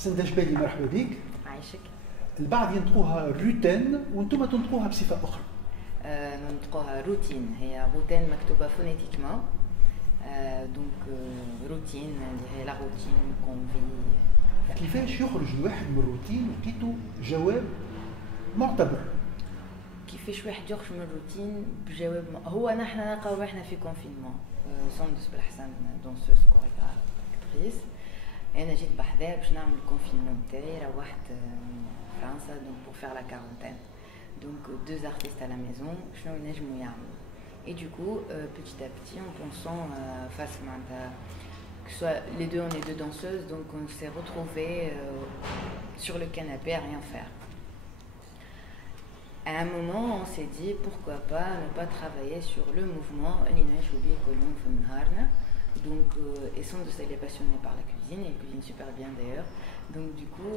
سندة جبالي مرحبا بك. عايشك. البعض ينطقوها روتين وانتم تنطقوها بصفه اخرى. ننطقوها روتين، هي روتين مكتوبه فونيتيكمون. دونك روتين اللي هي لا روتين كون في. كيفاش يخرج الواحد من الروتين لقيتو جواب معتبر؟ كيفاش واحد يخرج من الروتين بجواب هو نحن نلقاو روحنا في كونفينمون. سندس بالحسن دونسوز كوريغرافيس. انا جيت بحذا باش نعمل الكونفينمون تاعي، روحت فرنسا دونك بور فير لا كارونتين. Donc deux artistes à la maison, شنو نجمو يعملوا. Et du coup, petit à petit, en pensant face que soit les deux, on est deux danseuses, donc on s'est retrouvés sur le canapé à rien faire. À un moment, on s'est dit pourquoi pas ne pas travailler sur le mouvement Lina Choubi Kolon Fenharna. Donc, et son de elle est passionnée par la cuisine, elle cuisine super bien d'ailleurs. Donc du coup,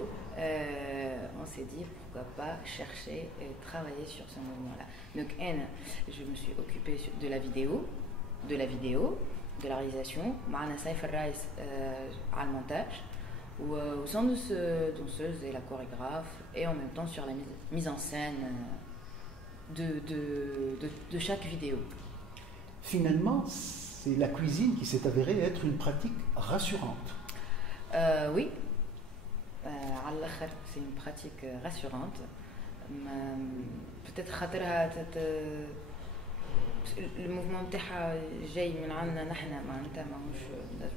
on s'est dit pourquoi pas chercher et travailler sur ce mouvement-là. Donc je me suis occupée de la vidéo, de la réalisation, Marna Saif Rais à le montage, ou sans danseuse et la chorégraphe, et en même temps sur la mise en scène de chaque vidéo. Finalement, c'est la cuisine qui s'est avérée être une pratique rassurante. Oui. C'est une pratique rassurante. Peut-être le mouvement تاعها جاي من عندنا نحنا معناتها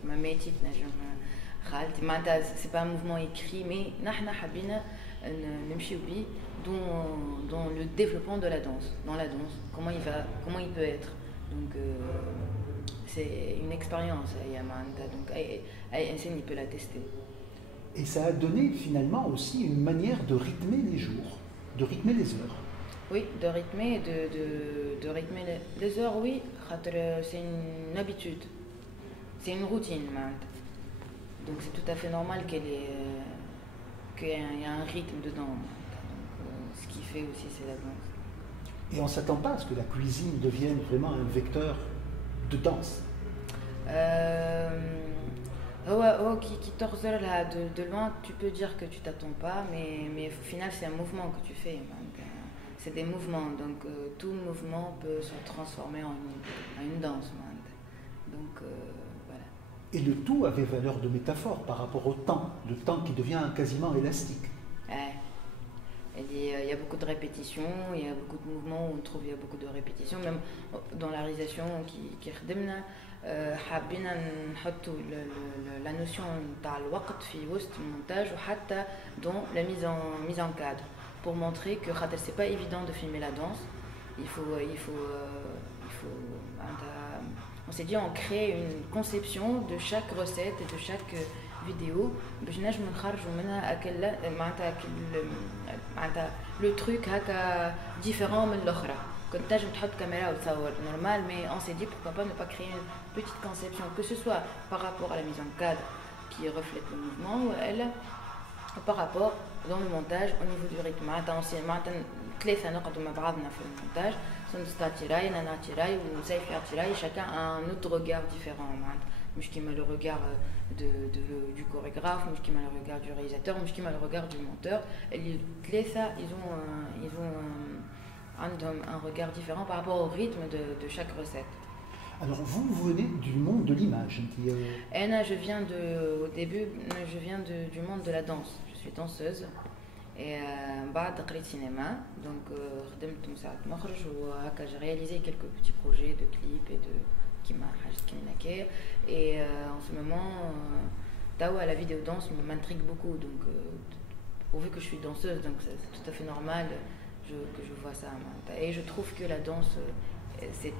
ما ماتت نجم خالتي معناتها c'est pas un mouvement écrit mais نحنا حبينا نمشيو بيه dans le développement de la danse, comment il peut être. Donc c'est une expérience donc il peut la tester. Et ça a donné finalement aussi une manière de rythmer les jours, de rythmer les heures. Oui, de rythmer les heures, oui. C'est une habitude, c'est une routine. Donc c'est tout à fait normal qu'il y a un rythme dedans. Donc, ce qui fait aussi, c'est la danse. Et on ne s'attend pas à ce que la cuisine devienne vraiment un vecteur de danse. Qui t'observe là de loin, tu peux dire que tu t'attends pas, mais au final c'est un mouvement que tu fais. C'est des mouvements, donc tout mouvement peut se transformer en une danse. Donc voilà. Et le tout avait valeur de métaphore par rapport au temps, le temps qui devient quasiment élastique. Il y a beaucoup de répétitions, il y a beaucoup de mouvements où on trouve il y a beaucoup de répétitions, même dans la réalisation qui خدمنا حابين نحطوا la notion تاع الوقت في وسط المونتاج وحتى dans la mise en cadre pour montrer que c'est pas évident de filmer la danse. Il faut on s'est dit on crée une conception de chaque recette et de chaque vidéo باش نجموا نخرجوا منها معناتها le truc هكا différent من الاخرى. كنت تنجم تحط كاميرا وتصور normal, mais on s'est dit pourquoi pas ne pas créer une petite conception, que ce soit par rapport à la mise en cadre qui reflète le mouvement ou par rapport dans le montage au niveau du rythme. ثلاثة نقعدوا مع بعضنا في المونتاج، سندس تاعتي نانا تاعي وسيف تاعي، chacun a un autre regard différent. مش كيما le regard du chorégraphe, مش كيما le regard du réalisateur, مش كيما le regard du monteur. الثلاثة ils ont un regard différent par rapport au rythme de chaque recette. Alors vous venez du monde de l'image. Au début, je viens du monde de la danse. Je suis danseuse. Et بعد قريت cinéma, donc خدمت مساعد مخرج وهكا j'ai réalisé quelques petits projets de clips et de كيما حاجات كيما هكا. Et en ce moment la vidéo danse m'intrigue beaucoup, donc pourvu que je suis danseuse, donc c'est tout à fait normal que je vois ça. Et je trouve que la danse c'est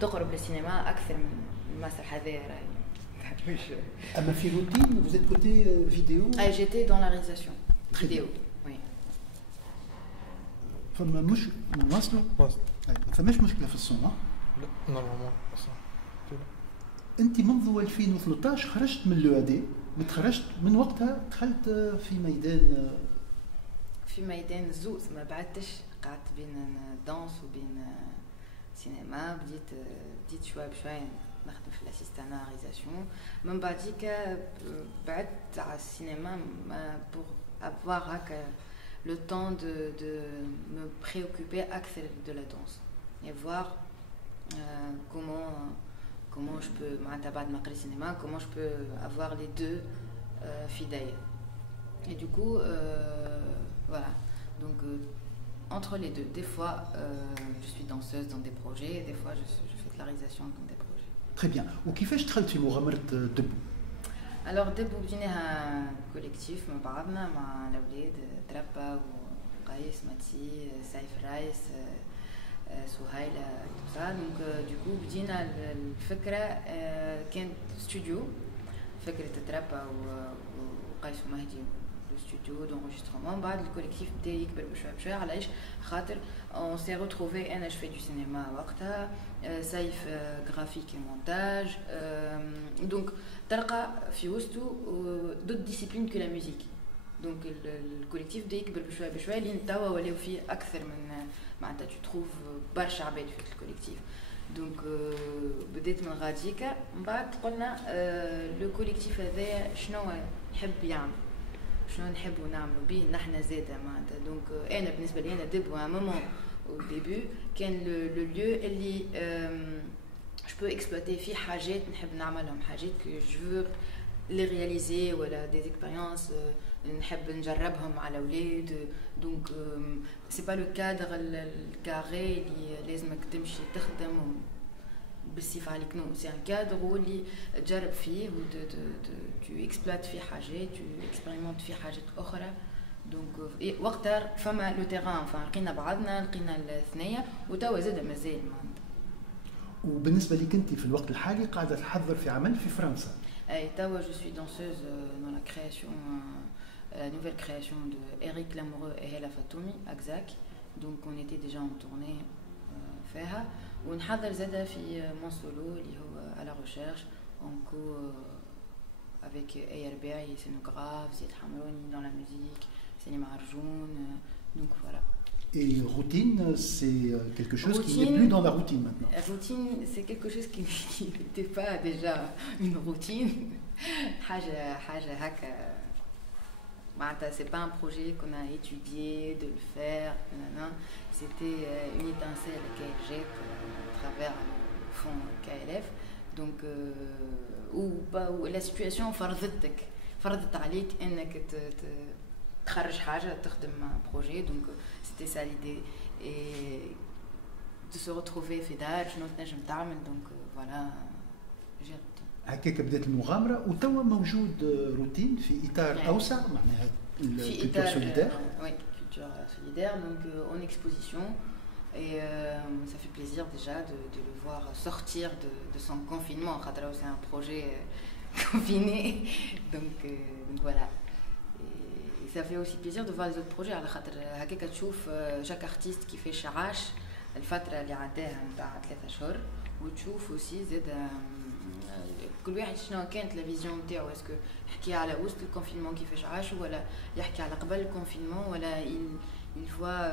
تقرب للسينما أكثر من المسرح هذا. أما في روتين vous êtes côté vidéo. J'étais dans la réalisation vidéo. Oui. فما مش واصلوا ما فماش مشكلة في الصون. لا نورمالمون صح. أنت منذ 2013 خرجت من لو أدي، تخرجت من وقتها دخلت في ميدان الزوز، ما بعدتش قعدت بين دانس وبين سينما. بديت شوي بشوي نخدم في l'assistanalisation من بعديك بعدت على السينما pour avoir le temps de me préoccuper أكثر de la danse et voir comment je peux بعد ما قريت cinéma comment je peux avoir les deux fidèles et du coup voilà donc entre les deux des fois je suis danseuse dans des projets et des fois je fais de la réalisation dans des projets. Très bien. وكيفاش دخلت في مغامرة دبو؟ Alors دبو بديناها كوليكتيف مع بعضنا مع الاولاد تربا وقيس ماتي سيف رايس سهيلة tout ça donc du coup بدينا الفكرة كانت استوديو فكرة تربا وقيس ومهدي studio d'enregistrement بعد الكوليكتيف بدا يكبر بشويه بشويه علاش خاطر on s'est retrouvé انا je fais du cinéma وقتها سيف graphique et montage donc تلقى في وسطو d'autres disciplines que la musique donc الكوليكتيف بدا يكبر بشويه بشويه لين توا ولاو فيه اكثر من معناتها tu trouves برشا عباد في الكوليكتيف دونك بديت من غاديكا من بعد قلنا لو كوليكتيف هذا شنو يحب يعمل شنو نحبوا نعملوا به نحنا زاده معناتها دونك انا بالنسبه لي انا دبو à un moment au début كان لو ليو اللي je peux exploiter فيه حاجات نحب نعملهم حاجات que je veux les réaliser ولا des expériences نحب نجربهم على الاولاد دونك c'est pas le cadre الكاري اللي لازمك تمشي تخدم بالصفة عليك نو سي ان كادر اللي تجرب فيه و تو اكسبلوت فيه حاجات تو اكسبيريمونت فيه حاجات اخرى دونك وقتها فما لو تيران لقينا بعضنا لقينا الثنيه وتوا زاد مازال معناتها. وبالنسبه لك انت في الوقت الحالي قاعده تحضر في عمل في فرنسا؟ اي توا جو سوي دانسوز dans la création la nouvelle création de Eric Lamoureux et Hela Fatoumi à Gzac donc on était déjà en tournée فيها ونحضر زاده في مون سولو اللي هو على ريشيرش اون كو avec Ayer Berry, scénographe, Ziad Hamroni dans la musique, Salim Arjoun, donc voilà. Et routine, c'est quelque chose qui n'est plus dans la routine maintenant. La routine, c'est quelque chose qui n'était pas déjà une routine. حاجة هكا معناتها c'est pas un projet qu'on a étudié de le faire, c'était une étincelle qu'elle jette à travers le fond KLF. Donc ou la situation فرضت عليك انك تخرج حاجه تخدم بروجي دونك سيتي سا ليدي اي دو سو retrouver في دار شنو تنجم تعمل دونك فوالا جربت هكاك بدات المغامره وتوا موجود روتين في اطار اوسع معناها الكولتور سوليدير وي كولتور سوليدير دونك اون اكسبوزيسيون et ça fait plaisir déjà de le voir sortir de son confinement. C'est un projet confiné, donc voilà. Et ça fait aussi plaisir de voir les autres projets. Chaque artiste qui fait Charache, الفترة اللي عداها نتاع 3 أشهر وتشوف aussi زاد كل واحد شنو كانت لا فيزيون نتاعو اسكو يحكي على وسط الكونفينمون كيفاش عاش ولا يحكي على قبل الكونفينمون ولا il voit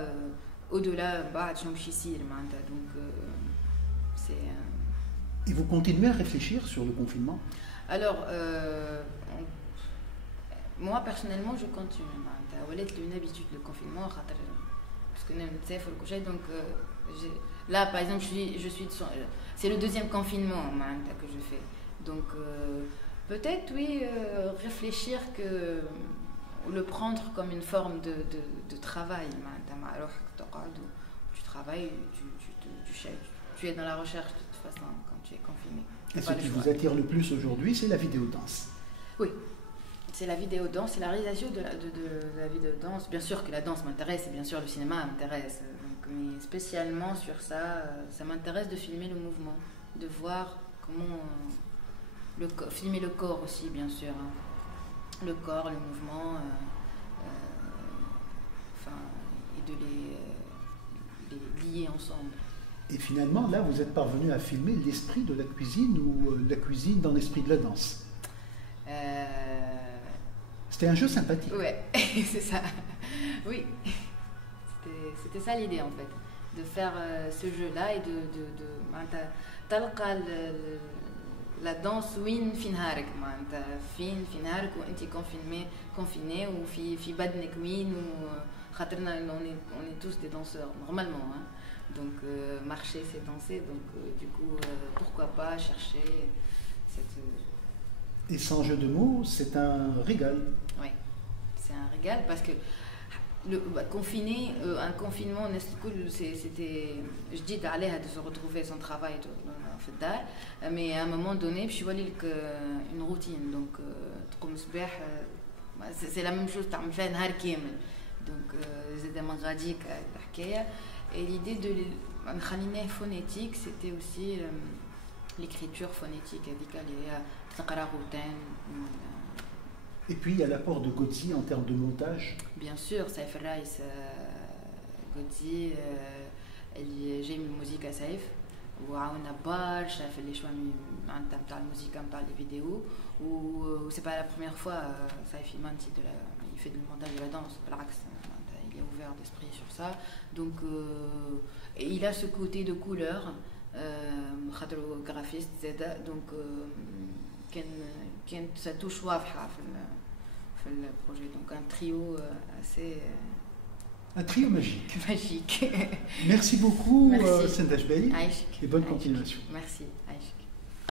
au-delà بعد شنو باش يصير معناتها دونك سي. Et vous continuez à réfléchir sur le confinement? Alors moi personnellement je continue معناتها ولات une habitude le confinement خاطر parce que نسافر وكل شيء donc là par exemple je suis c'est le deuxième confinement معناتها que je fais donc peut-être oui réfléchir que ou le prendre comme une forme de travail معناتها مع روحك تقعد tu travailles tu es dans la recherche de toute façon quand tu es confiné. Et ce qui vous attire le plus aujourd'hui, c'est la vidéodanse. Oui, c'est la vidéodanse, c'est la réalisation de la vidéodanse. Bien sûr que la danse m'intéresse et bien sûr le cinéma m'intéresse. Donc, mais spécialement sur ça, ça m'intéresse de filmer le mouvement, de voir comment filmer le corps aussi bien sûr. Hein. Le corps, le mouvement, et de les lier ensemble. Et finalement, là, vous êtes parvenu à filmer l'esprit de la cuisine ou la cuisine dans l'esprit de la danse. C'était un jeu sympathique. Ouais, c'est ça. Oui, c'était ça l'idée en fait, de faire ce jeu-là et de la danse وين في نهارك معناتها فين في نهارك وانت confiné وفي بدنك وين وخاطرنا on est tous des danseurs normalement hein. Donc marcher c'est danser donc du coup pourquoi pas chercher cette Et sans jeu de mots, c'est un régal. Oui, c'est un régal parce que confiné, un confinement, c'était, je dis d'aller de se retrouver son travail mais à un moment donné, je suis allée une routine, donc c'est la même chose, tu fais un har كامل, donc c'était mon radic et l'idée de خليناه phonétique, c'était aussi l'écriture phonétique, Et puis il y a l'apport de Gotzi en termes de montage. Bien sûr, Saïf Raïs, Gotzi, اللي جاي من الموسيقى سايف وعاونا برشا في اللي شوى نتاع الموسيقى نتاع لي فيديو و c'est pas la première fois Saïf il fait du montage de la danse, بالعكس il est ouvert d'esprit sur ça, donc et il a ce côté de couleur خاطر graphiste زادا, donc كان ça touche واضحة في le projet, donc un trio assez un trio magique. Magique. Merci beaucoup Merci. Senda Jbeili et bonne continuation. Merci Aïchik.